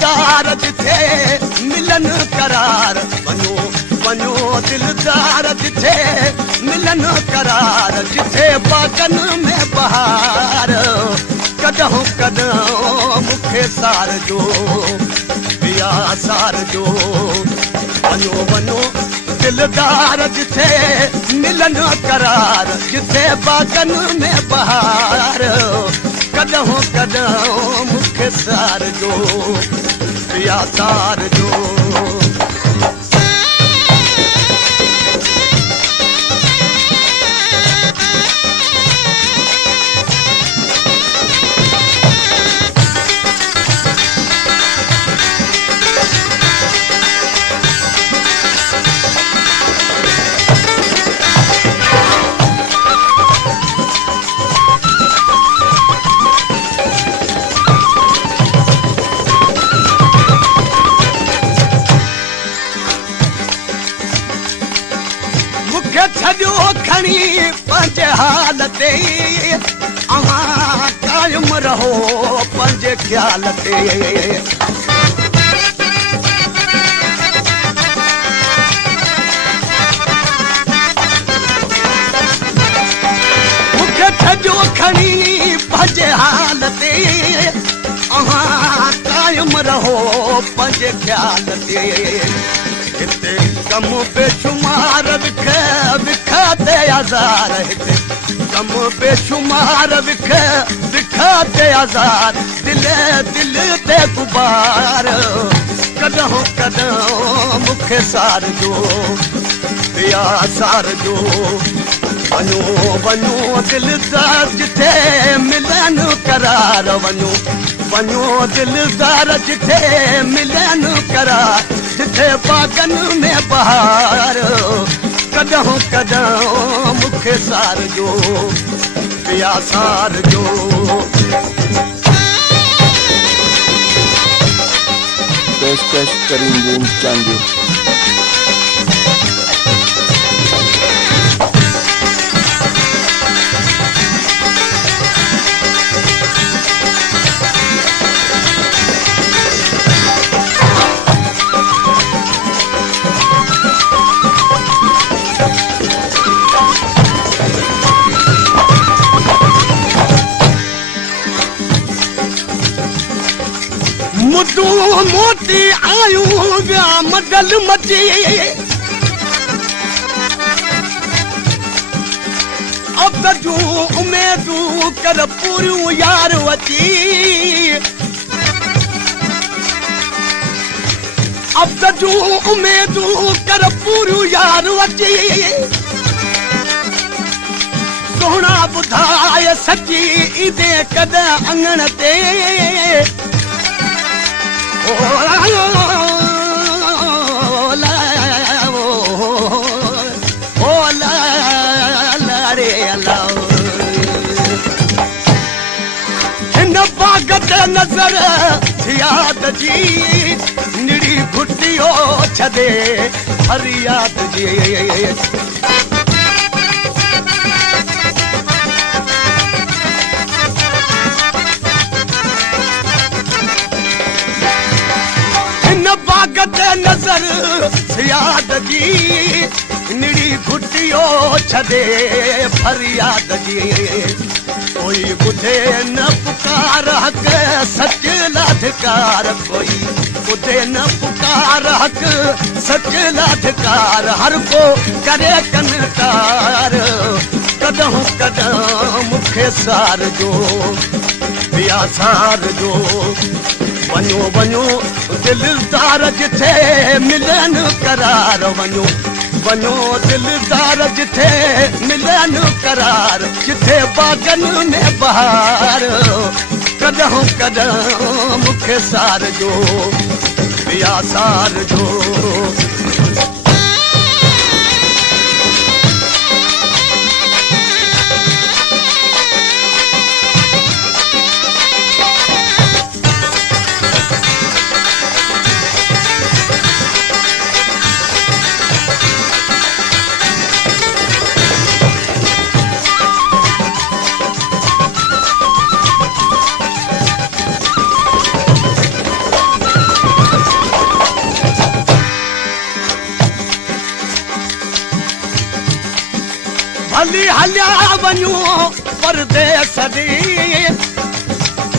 दिलदार जिथे मिलन करार वञो वञो दिलदार जिथे मिलन करार जिथे बागन में बहार कॾहिं कॾहिं मूंखे सार जो पिया सार जो वञो वञो दिलदार जिथे मिलन करार जिथे बागन में बहार कॾहिं कॾहिं मूंखे सार जो पिया सार जो छॾियो खणी पंहिंजे हाल ते अव्हां क़ाइमु रहो पंहिंजे ख़्याल ते मूंखे छॾियो खणी पंहिंजे हाल ते अव्हां क़ाइमु रहो पंहिंजे ख़्याल ते हिते कम बेशुमार विख ते आज़ार हिते कम बेशुमार विख ते आज़ार दिल दिल ते गुबार कॾहिं कॾहिं मूंखे सार जो पिया सार जो वञो वञो दिलदार जिथे मिलन करार वञो वञो दिलदार जिथे मिलन करार जिथे बागन में बहार कॾहिं कॾहिं मूंखे सार जो पिया सार जो पेशकश करीम चांदी मुदू मोती आयूं विया मडल मची अब जूं उमेदूं कर पूरियूं यार अची अब जूं उमेदूं कर पूरियूं यार अची सोहणा ॿुधाए सची ईंदे कॾहिं अंगण ते हिन बाग ते नज़र याद जी निड़ी घुटियो छॾे फरियाद जी बागत नज़र याद जी निड़ी घुटियो छॾे फरियाद जी कोई ॿुधे न पुकार हक़ सच लाधिकार कोई ॿुधे न पुकार हक़ सच लाधिकार हर को करे कनकार कॾहिं कॾहिं मूंखे सार जो पिया सार जो वञो वञो दिलदार जिथे मिलन करार वञो वञो दिलदार जिथे मिलन करार जिथे बागन में बहार कॾहिं कॾहिं मूंखे सार जो पिया सार जो हलिया वञूं परदेस ॾे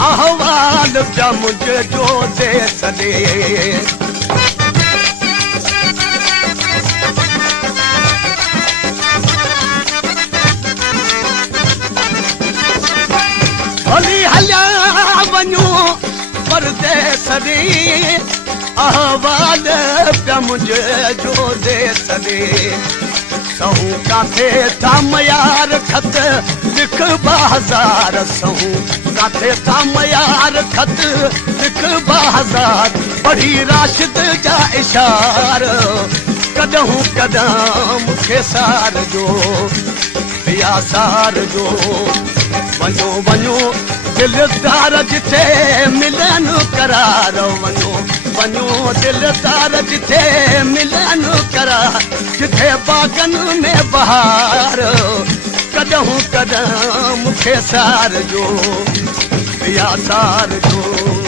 अहवाल पिया मुंहिंजो देस ॾे हली हलिया वञूं परदेस ॾे अहवाल पिया मुंहिंजो देस ॾे सहूं काथे था मयार खत लिख 2000 सहूं काथे था मयार खत लिख 2000 पढ़ी राशिद जा इशार कॾहिं कॾहिं मूंखे सार जो या सार जो वञो वञो दिलदार जिथे मिलन करार वञो वञो दिलदार जिथे मिलन करार जिथे बागन में बहार कॾहिं कॾहिं मूंखे सार जो या सार जो